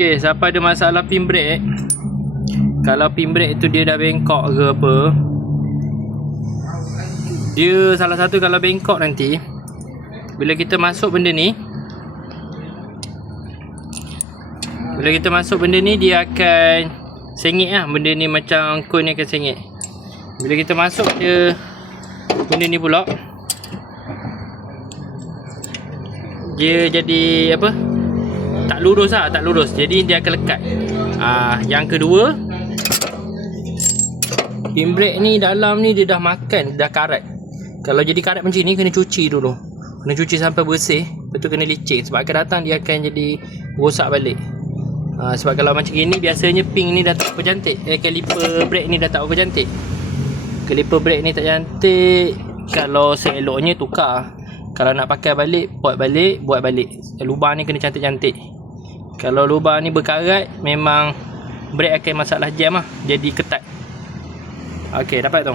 Okay, siapa ada masalah pin brake, kalau pin brake tu dia dah bengkok ke apa, dia salah satu kalau bengkok nanti, bila kita masuk benda ni, dia akan sengit lah. Benda ni macam kon ni akan sengit. Bila kita masuk je benda ni pula, dia jadi apa, tak lurus lah, tak lurus. Jadi dia akan lekat. Yang kedua, pin brake ni dalam ni dia dah makan, dah karat. Kalau jadi karat macam ni kena cuci dulu. Kena cuci sampai bersih, lepas tu kena licin. Sebab akan datang dia akan jadi rosak balik. Sebab kalau macam gini biasanya pin ni dah tak apa cantik. Caliper brake ni dah tak apa cantik. Caliper brake ni tak cantik. Kalau seeloknya tukar. Kalau nak pakai balik, buat balik. Lubang ni kena cantik-cantik. Kalau lubang ni berkarat, memang brake akan masalah jam lah. Jadi ketat. Okey, dapat tu.